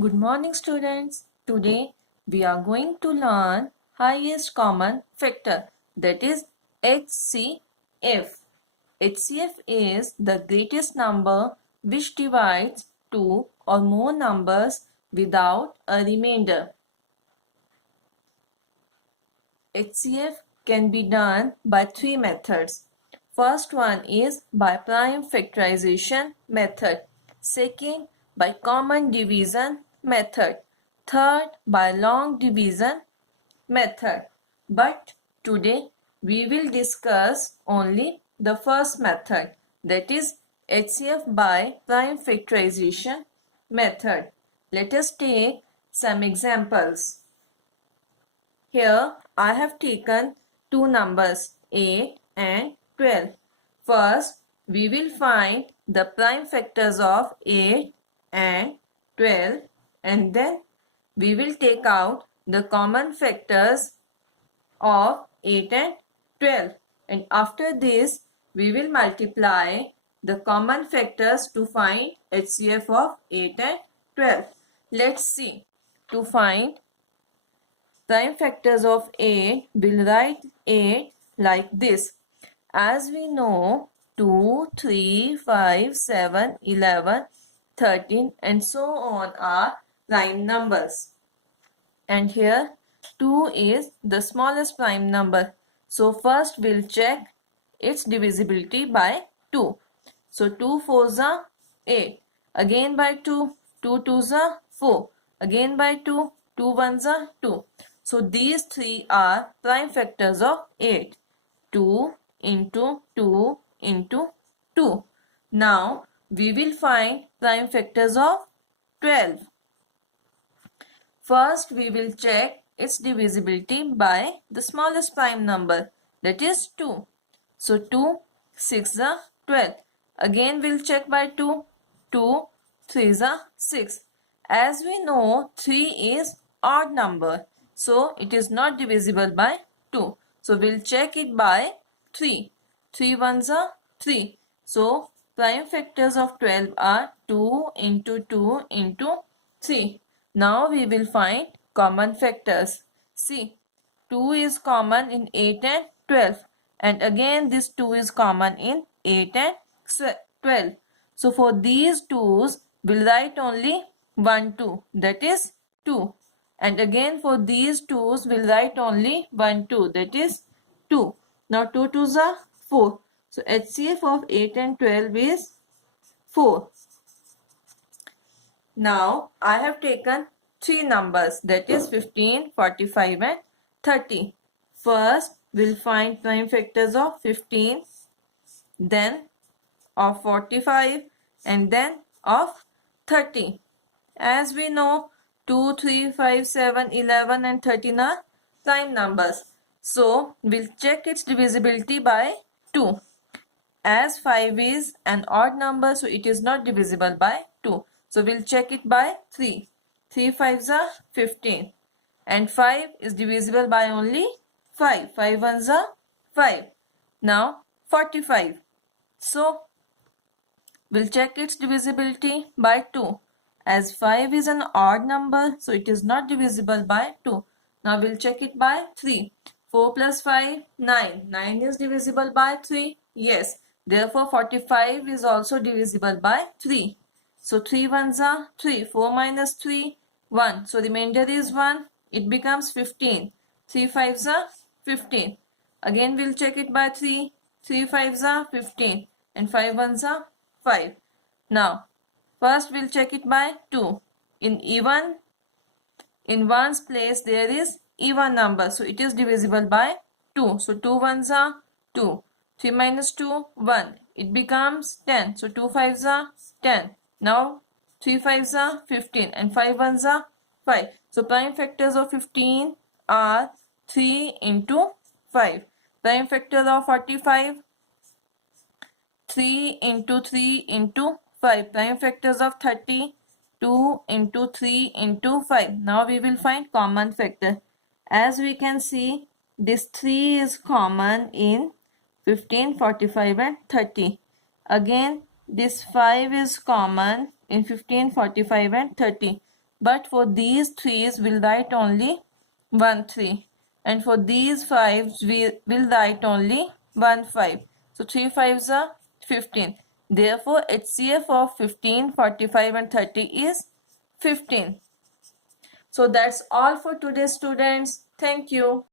Good morning students. Today we are going to learn highest common factor, that is HCF. HCF is the greatest number which divides two or more numbers without a remainder. HCF can be done by three methods. First one is by prime factorization method. Second, by common division method. Third, by long division method. But today we will discuss only the first method, that is HCF by prime factorization method. Let us take some examples. Here I have taken two numbers 8 and 12. First, we will find the prime factors of 8 and 12, and then we will take out the common factors of 8 and 12, and after this we will multiply the common factors to find HCF of 8 and 12. Let's see. To find prime factors of 8, we'll write 8 like this. As we know, 2, 3, 5, 7, 11, 13 and so on are prime numbers. And here 2 is the smallest prime number. So first we'll check its divisibility by 2. So 2 4s are 8. Again by 2. 2 2s are 4. Again by 2. 2 1s are 2. So these three are prime factors of 8. 2 into 2 into 2. Now we will find prime factors of 12. First we will check its divisibility by the smallest prime number, that is 2. So 2 6 are 12. Again we'll check by 2. 2 3s are 6. As we know, 3 is odd number, so it is not divisible by 2. So we'll check it by 3. 3 1s are 3. So prime factors of 12 are 2 into 2 into 3. Now we will find common factors. See, 2 is common in 8 and 12, and again this 2 is common in 8 and 12. So for these 2's we'll write only 1 2, that is 2. And again for these 2's we'll write only 1 2, that is 2. Now 2 2s are 4. So HCF of 8 and 12 is 4. Now I have taken three numbers, that is 15, 45 and 30. First we'll find prime factors of 15, then of 45 and then of 30. As we know, 2, 3, 5, 7, 11 and 13 are prime numbers. So we'll check its divisibility by 2. As 5 is an odd number, so it is not divisible by 2. So we'll check it by 3. 3 5s are 15. And 5 is divisible by only 5. 5 1s are 5. Now 45. So we'll check its divisibility by 2. As 5 is an odd number, so it is not divisible by 2. Now we'll check it by 3. 4 plus 5, 9. 9 is divisible by 3. Yes. Therefore, 45 is also divisible by 3. So 3 1s are 3. 4 minus 3, 1. So remainder is 1. It becomes 15. 3 5s are 15. Again we'll check it by 3. 3 5s are 15. And 5 1s are 5. Now, first we'll check it by 2. In 1's place there is even number. So it is divisible by 2. So 2 1s are 2. 3 minus 2, 1. It becomes 10. So 2 5s are 10. Now 3 5s are 15 and 5 1s are 5. So prime factors of 15 are 3 into 5. Prime factor of 45, 3 into 3 into 5. Prime factors of 30, 2 into 3 into 5. Now we will find common factor. As we can see, this 3 is common in 15, 45 and 30. Again, this 5 is common in 15, 45 and 30. but for these 3's we'll write only 1 3, and for these 5's we will write only 1 5. So 3 5's are 15. Therefore, HCF of 15, 45 and 30 is 15. So that's all for today, students. Thank you.